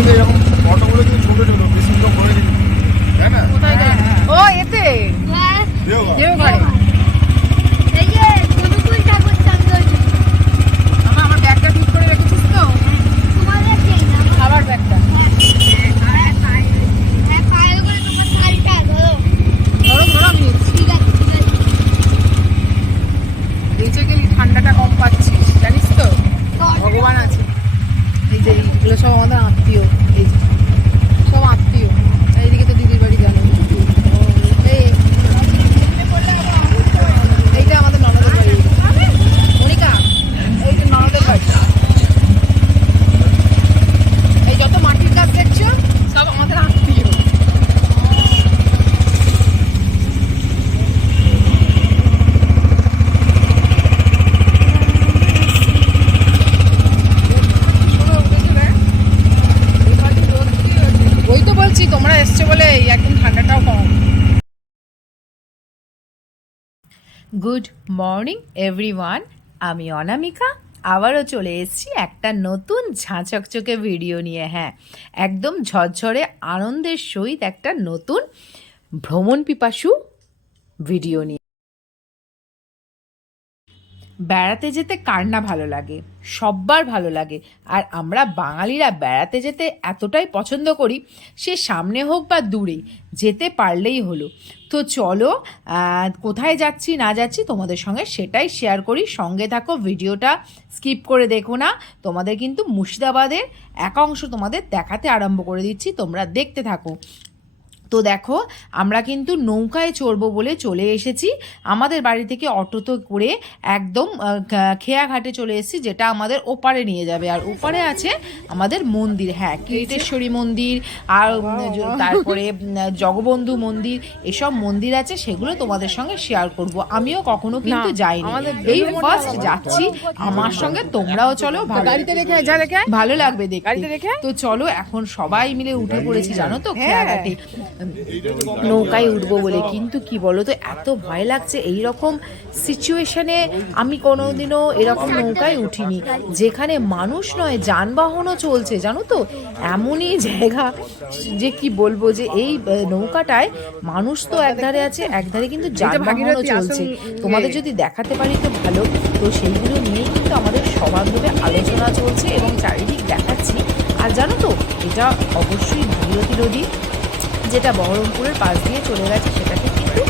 থেকে এরকম অটোগুলো কিন্তু ছোটো ছোটো বেশি দিবি। তাই না? ও এতে? হ্যাঁ। তো? হ্যাঁ হ্যাঁ করে ঠান্ডাটা কম পাচ্ছিস জানিস তো? ভগবান আছে। এই যে এইগুলো সব আমাদের আত্মীয় এই যে সব আত্মীয় এইদিকে তো দিদির বাড়ি জানো এই এইটা আমাদের ননদের বাড়ি মনিকা এই যে ননদের বাড়ি এই যত মাটির গাছ দেখছ সব আমাদের আত্মীয় ওই তো বলছি তোমরা এসছো বলে এই একদম ঠান্ডাটাও কম গুড মর্নিং, এভরিওয়ান। আমি অনামিকা। আবারও চলে এসেছি একটা নতুন ঝাঁচকচকে ভিডিও নিয়ে হ্যাঁ। একদম ঝরঝরে আনন্দের সহিত একটা নতুন ভ্রমণ পিপাসু ভিডিও নিয়ে। বেড়াতে যেতে কার না ভালো লাগে? সব্বার ভালো লাগে। আর আমরা বাঙালিরা বেড়াতে যেতে এতটাই পছন্দ করি, সে সামনে হোক বা দূরে, যেতে পারলেই হলো। তো চলো কোথায় যাচ্ছি, না যাচ্ছি, তোমাদের সঙ্গে সেটাই শেয়ার করি। সঙ্গে থাকো, ভিডিওটা স্কিপ করে দেখো না। তোমাদের কিন্তু মুর্শিদাবাদের এক অংশ তোমাদের দেখাতে আরম্ভ করে দিচ্ছি, তোমরা দেখতে থাকো। তো দেখো আমরা কিন্তু নৌকায় চড়বো বলে চলে এসেছি। আমাদের বাড়ি থেকে অটোতে করে একদম খেয়াঘাটে চলে এসেছি যেটা আমাদের ওপারে নিয়ে যাবে। আর ওপারে আছে আমাদের মন্দির হ্যাঁ কীর্তেশ্বরী মন্দির আর তারপরে জগবন্ধু মন্দির এসব মন্দির আছে সেগুলো তোমাদের সঙ্গে শেয়ার করব। আমিও কখনো কিন্তু যাইনি। এই ফার্স্ট যাচ্ছি আমার সঙ্গে তোমরাও চলো ভালো লাগবে দেখতে। তো চলো এখন সবাই মিলে উঠে পড়েছি জানো তো হ্যাঁ। খেয়াঘাটে। নৌকায় উঠবো বলে। কিন্তু কি বলো তো এত ভয় লাগছে এই রকম সিচুয়েশনে আমি কোনোদিনও এরকম নৌকায় উঠিনি। যেখানে মানুষ নয় যানবাহনও চলছে জানো তো? এমনই জায়গা যে কি বলব যে এই নৌকাটায় মানুষ তো একধারে আছে একধারে কিন্তু যানবাহনও চলছে। তোমাদের যদি দেখাতে পারি তো ভালো। তো সেইগুলো নিয়ে কিন্তু আমাদের সমাজভাবে আলোচনা চলছে এবং চারিদিক দেখাচ্ছি। আর জানো তো এটা অবশ্যই নদী। যেটা বহরমপুরের পাশ দিয়ে চলে গেছে, সেটাকে কিন্তু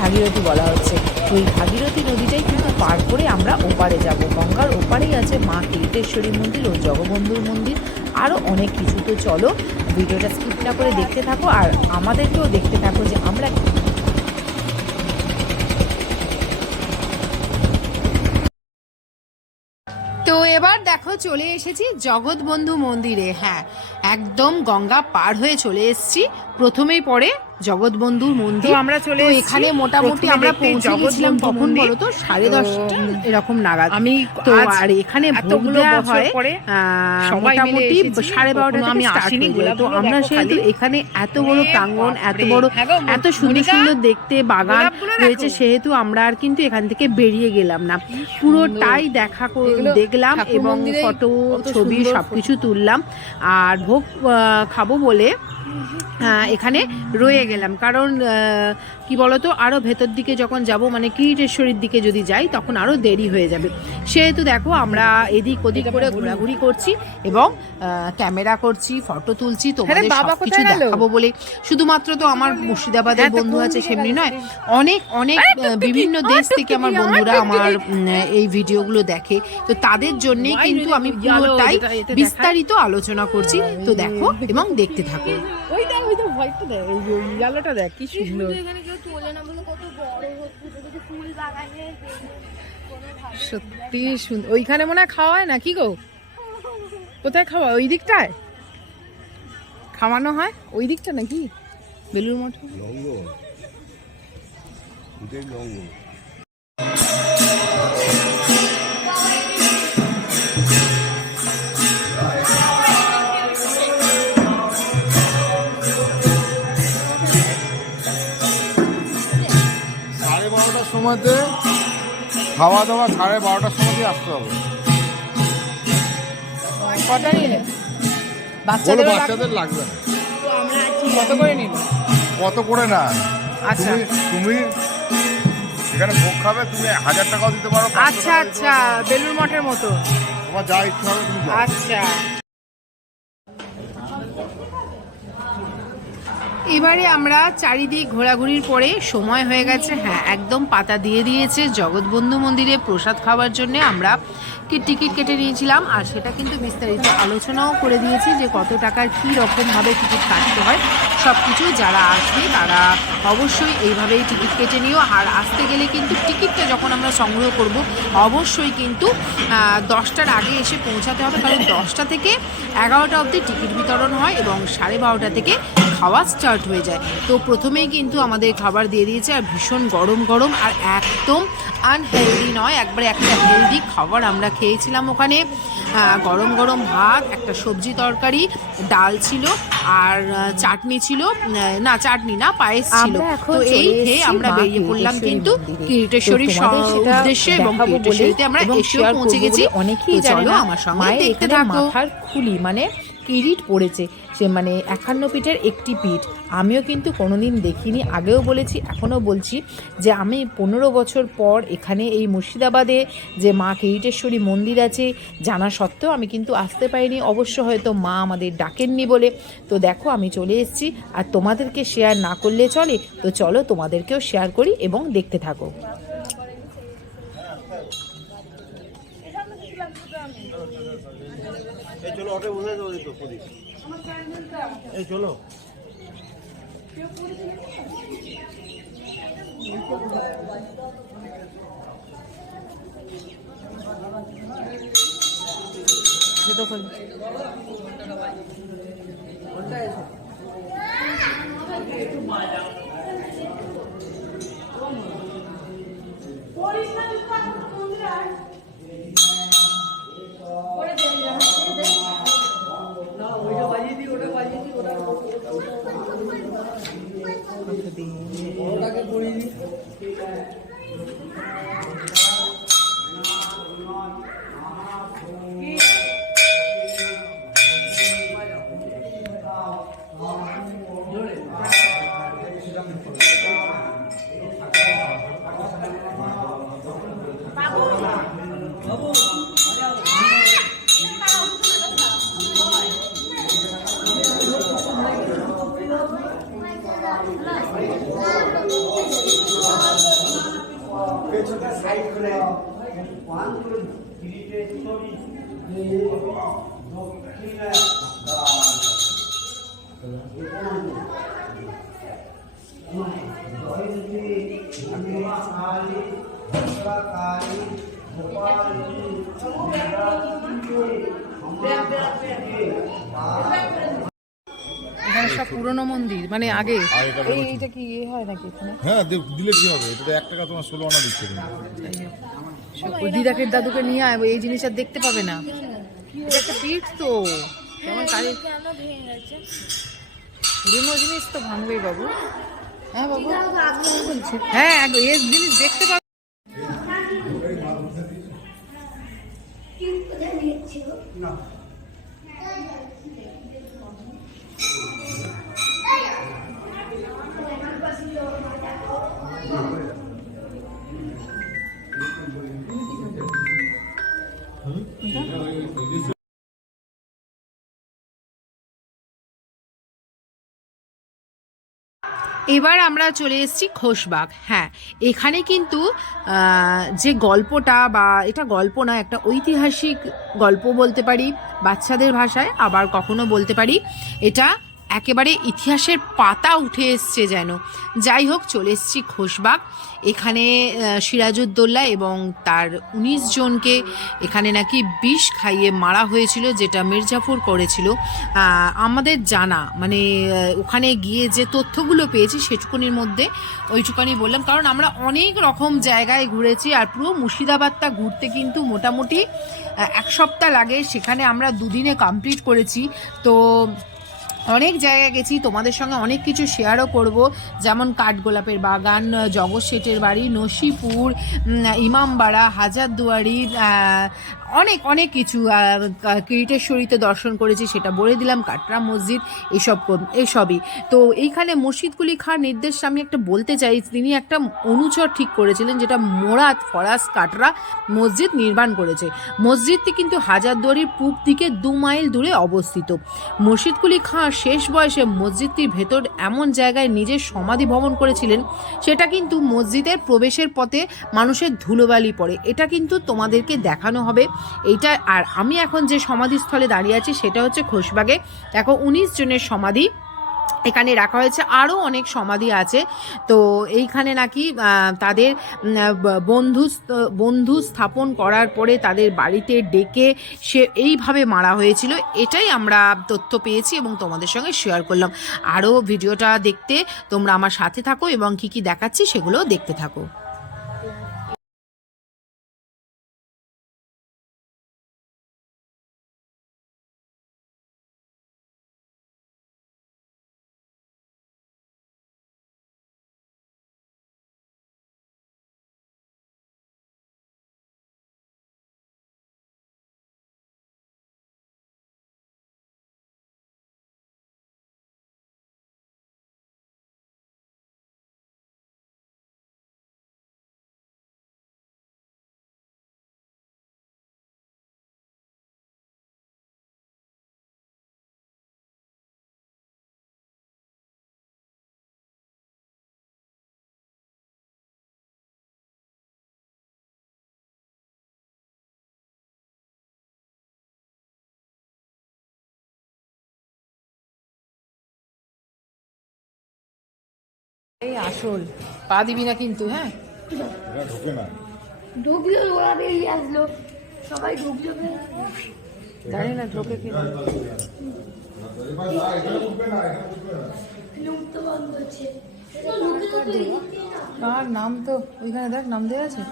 ভাগীরথী বলা হচ্ছে। ওই ভাগীরথী নদীটাই কিন্তু পার করে আমরা ওপারে যাব। গঙ্গার ওপারেই আছে মা কীর্তেশ্বরী মন্দির ও জগবন্ধুর মন্দির। আরও অনেক কিছু। তো চলো, ভিডিওটা স্কিপ না করে দেখতে থাকো আর আমাদেরকেও দেখতে থাকো যে আমরা তো এবার দেখো চলে এসেছি জগৎবন্ধু মন্দিরে। হ্যাঁ একদম গঙ্গা পার হয়ে চলে এসেছি। প্রথমেই পড়ে জগৎবন্ধুর মন্দির। আমরা চলে এখানে মোটামুটি আমরা পৌঁছে গেছিলাম তখন। বলো তো সাড়ে দশটা এরকম নাগাদ। আমি তো আর এখানে ভোগ এতগুলো দেওয়া হয় মোটামুটি সাড়ে বারোটা আমি আসিনি তো আমরা সেহেতু এখানে এত বড় এ প্রাঙ্গণ এত বড় এত সুন্দর সুন্দর দেখতে বাগান রয়েছে সেহেতু আমরা আর কিন্তু এখান থেকে বেরিয়ে গেলাম না। পুরোটাই দেখা কর- দেখলাম এবং ফটো ছবি সবকিছু তুললাম। আর ভোগ খাব বলে এখানে রয়ে গেলাম। কারণ কি বলতো আরও ভেতর দিকে যখন যাব মানে কিরিটেশ্বরীর দিকে যদি যাই তখন আরও দেরি হয়ে যাবে। সেহেতু দেখো আমরা এদিক ওদিক করে ঘোরাঘুরি করছি এবং ক্যামেরা করছি ফটো তুলছি তোমাদের হ্যাঁ গেল? দেখাবো বলে। শুধুমাত্র তো আমার মুর্শিদাবাদের হ্যাঁ, বন্ধু আছে সেমনি নয়। অনেক অনেক বিভিন্ন দেশ থেকে আমার বন্ধুরা আমার এই ভিডিওগুলো দেখে। তো তাদের জন্যেই কিন্তু আমি পুরোটাই? বিস্তারিত আলোচনা করছি। তো দেখো এবং দেখতে থাকো। দেখ হোয়াইটটা দেখ এই যে ইয়েলোটা দেখ কি সুন্দর। এখানে কেউ তোলে না বলে কত বড় হচ্ছে যদি ফুল বাগানে সত্যি সুন্দর ওইখানে মনে হয় খাওয়া হয় না কি গো? কোথায় খাওয়া? ওই দিকটায়? খাওয়ানো হয়? ওই দিকটা নাকি? বেলুর মঠ? লঙ্গ সময়তে খাওয়া দাওয়া সাড়ে বারোটার সময়তে আসতে হবে। কটা নিলে? লাগবে? বাচ্চাদের লাগবে। না কত করে নিল? কত করে না? আচ্ছা। তুমি এখানে ভোগ খাবে তুমি হাজার টাকাও দিতে পারো আচ্ছা আচ্ছা। বেলুর মঠের মতো। তোমার যা ইচ্ছা হবে তুমি আচ্ছা। এবারে আমরা চারিদিক ঘোরাঘুরির পরে সময় হয়ে গেছে হ্যাঁ একদম পাতা দিয়ে দিয়েছে জগৎবন্ধু মন্দিরে প্রসাদ খাওয়ার জন্য আমরা কি টিকিট কেটে নিয়েছিলাম, আর সেটা কিন্তু বিস্তারিত আলোচনাও করে দিয়েছি যে কত টাকার কী রকমভাবে টিকিট কাটতে হয়। সব কিছু যারা আসবে তারা অবশ্যই এইভাবেই টিকিট কেটে নিও, আর আসতে গেলে কিন্তু টিকিটটা যখন আমরা সংগ্রহ করব, অবশ্যই কিন্তু দশটার আগে এসে পৌঁছাতে হবে, কারণ দশটা থেকে এগারোটা অবধি টিকিট বিতরণ হয় এবং সাড়ে বারোটা থেকে খাওয়া স্টার্ট হয়ে যায়। তো প্রথমেই কিন্তু আমাদের খাবার দিয়ে দিয়েছে আর ভীষণ গরম গরম আর একদম আনহেলদি নয় একবারে একটা হেলদি খাবার আমরা খেয়েছিলাম ওখানে। গরম গরম ভাত একটা সবজি তরকারি ডাল ছিল আর চাটনি ছিল। না চাটনি না পায়েস ছিল। তো এই খেয়ে আমরা বেরিয়ে পড়লাম কিন্তু মন্দিরে। কিরিটেশ্বরী তো তোমাদের সেটা উদ্দেশ্যে এবং কিরিটেশ্বরীতে আমরা এসেও পৌঁছে গেছি। অনেকেই জানে আমার সঙ্গে দেখতে থাকো। মাথার খুলি মানে কিরিট পড়েছে। সে মানে একান্ন পিঠের একটি পিঠ। আমিও কিন্তু কোনোদিন দেখিনি, আগেও বলেছি, এখনও বলছি যে আমি পনেরো বছর পর এখানে এই মুর্শিদাবাদে যে মা কিরিটেশ্বরী মন্দির আছে, জানা সত্ত্বেও আমি কিন্তু আসতে পারিনি। অবশ্য হয়তো মা আমাদের ডাকেননি বলে। তো দেখো, আমি চলে এসেছি। আর তোমাদেরকে শেয়ার না করলে চলে। তো চলো তোমাদেরকেও শেয়ার করি এবং দেখতে থাকো। এই চলো অটো উঠে যাব তো পুলিশ এই চলো। পরিষ্কার। এখানে সব পুরনো মন্দির মানে আগে। এইটা কি ইয়ে হয় নাকি এখানে? হ্যাঁ দিলে কি হবে? এটা এক টাকা তোমার ষোলো আনা দিচ্ছে ওই দিদাকের দাদুকে নিয়ে আয় এই জিনিস আর দেখতে পাবে না। এটা একটা পিঠ তো। কেমন কালি কেন ভেঙে গেছে? পুরনো জিনিস তো ভাঙবেই বাবু। হ্যাঁ বাবু? হ্যাঁ এই জিনিস দেখতে পাবে। এবার আমরা চলে এসেছি খোশবাগ হ্যাঁ এখানে কিন্তু যে গল্পটা বা এটা গল্প না, একটা ঐতিহাসিক গল্প বলতে পারি, বাচ্চাদের ভাষায় আবার কখনো বলতে পারি। এটা একেবারে ইতিহাসের পাতা উঠে এসছে যেন। যাই হোক চলে এসেছি খোশবাগ এখানে আহ, সিরাজউদ্দৌলা এবং তার উনিশ জনকে এখানে নাকি বিষ খাইয়ে মারা হয়েছিল যেটা মির্জাফর করেছিল। আমাদের জানা মানে ওখানে গিয়ে যে তথ্যগুলো পেয়েছি সেটুকুনির মধ্যে ওইটুকানি বললাম। কারণ আমরা অনেক রকম জায়গায় ঘুরেছি আর পুরো মুর্শিদাবাদটা ঘুরতে কিন্তু মোটামুটি এক সপ্তাহ লাগে। সেখানে আমরা দুদিনে কমপ্লিট করেছি। তো অনেক জায়গায় গেছি, তোমাদের সঙ্গে অনেক কিছু শেয়ারও করব। যেমন কাঠগোলাপের বাগান, জগৎ শেঠের বাড়ি, নসিপুর ইমামবাড়া, হাজারদুয়ারি অনেক অনেক কিছু কিরিটেশ্বরীতে দর্শন করেছি, সেটা বলে দিলাম, কাটরা মসজিদ, এসব এসবই। তো এইখানে মুর্শিদকুলি খাঁর নির্দেশ আমি একটা বলতে চাই, তিনি একটা অনুচর ঠিক করেছিলেন, যেটা মোরাদ ফরাস কাটরা মসজিদ নির্মাণ করেছে। মসজিদটি কিন্তু হাজারদুয়ারির পূব দিকে দু মাইল দূরে অবস্থিত। মুর্শিদকুলি খাঁ শেষ বয়সে মসজিদটির ভেতর এমন জায়গায় নিজের সমাধি ভবন করেছিলেন, সেটা কিন্তু মসজিদের প্রবেশের পথে মানুষের ধুলোবালি পড়ে। এটা কিন্তু তোমাদেরকে দেখানো হবে। এইটা আর আমি এখন যে সমাধিস্থলে দাঁড়িয়ে আছি সেটা হচ্ছে খোশবাগে দেখো উনিশ জনের সমাধি, এখানে রাখা হয়েছে। আরও অনেক সমাধি আছে। তো এইখানে নাকি তাদের বন্ধু বন্ধু স্থাপন করার পরে তাদের বাড়িতে ডেকে সে এইভাবে মারা হয়েছিল। এটাই আমরা তথ্য পেয়েছি এবং তোমাদের সঙ্গে শেয়ার করলাম। আরও ভিডিওটা দেখতে তোমরা আমার সাথে থাকো এবং কি কি দেখাচ্ছি সেগুলোও দেখতে থাকো। এই আসল। পা দিবি না কিন্তু হ্যাঁ? ঢোকে না। ঢুকলো ওরা বেরিয়ে আসলো। সবাই ঢুকলো। জানি না ঢোকে কিনা লুকতে বন্ধ হচ্ছে। কার নাম তো? ওইখানে দেখ নাম দেওয়া আছে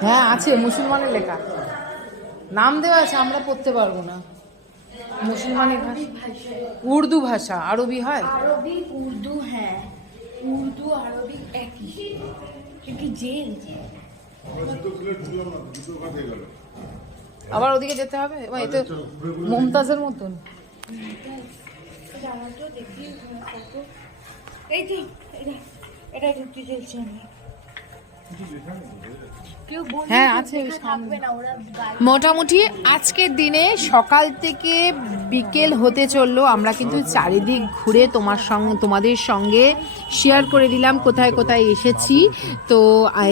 হ্যাঁ আছে মুসলমানের লেখা। নাম দেওয়া আছে আমরা পড়তে পারব না। মুসলমানের ভাষা। উর্দু ভাষা আরবি হয়? আরবি উর্দু হ্যাঁ। উর্দু আরবি একই। কিন্তু জেন আবার ওদিকে যেতে হবে? এবার এ তো মমতাজের মতন। এই তো এটা এটা ঢুকতে চলছে আমি। হ্যাঁ, আছে মোটামুটি আজকের দিনে সকাল থেকে বিকেল হতে চলল। আমরা কিন্তু চারিদিক ঘুরে তোমার সঙ্গে তোমাদের সঙ্গে শেয়ার করে দিলাম কোথায় কোথায় এসেছি। তো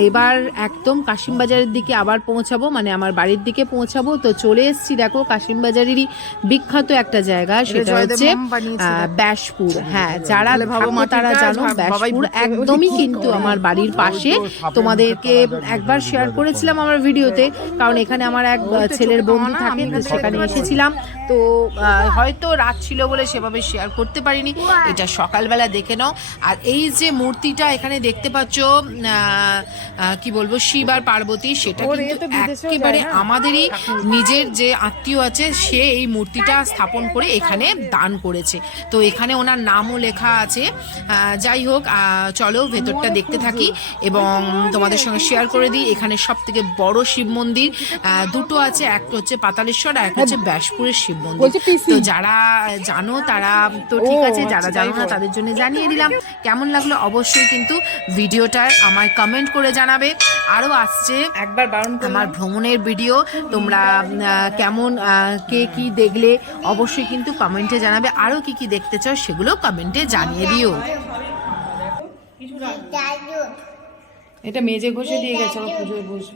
এবার একদম কাশিমবাজারের দিকে আবার পৌঁছাবো মানে আমার বাড়ির দিকে পৌঁছাবো। তো চলে এসেছি দেখো কাশিমবাজারেরই বিখ্যাত একটা জায়গা সেটা হচ্ছে ব্যাসপুর। হ্যাঁ যারা তারা জানো ব্যাসপুর একদমই কিন্তু আমার বাড়ির পাশে। তোমাদেরকে একবার শেয়ার করেছিলাম আমার ভিডিওতে কারণ এখানে আমার এক ছেলের বন্ধু থাকে তো সেখানে এসেছিলাম। তো হয়তো রাত ছিল বলে সেভাবে শেয়ার করতে পারিনি। এটা সকালবেলা দেখে নাও। আর এই যে মূর্তিটা এখানে দেখতে পাচ্ছ কি বলব শিব আর পার্বতী সেটা কিন্তু একেবারে আমাদেরই নিজের যে আত্মীয় আছে সে এই মূর্তিটা স্থাপন করে এখানে দান করেছে। তো এখানে ওনার নামও লেখা আছে। যাই হোক চলো ভেতরটা দেখতে থাকি এবং তোমাদের সঙ্গে শেয়ার করে দিই। এখানে সব থেকে বড় শিব মন্দির আহ, দুটো আছে একটা হচ্ছে পাতালেশ্বর আর একটা হচ্ছে ব্যাসপুরের শিব মন্দির। তো যারা জানো তারা তো ঠিক আছে যারা আচ্ছা, জানো না তাদের জন্য জানিয়ে দিলাম। কেমন লাগল অবশ্যই কিন্তু ভিডিওটার আমায় কমেন্ট করে জানাবে। আরও আসছে একবার বারণ আমার ভ্রমণের ভিডিও তোমরা আহ, কেমন আহ, কে কি দেখলে অবশ্যই কিন্তু কমেন্টে জানাবে। আরও কি কি দেখতে চাও সেগুলো কমেন্টে জানিয়ে দিও। এটা মেজে ঘষে দিয়ে গেছে আমার পুজোয় বসে।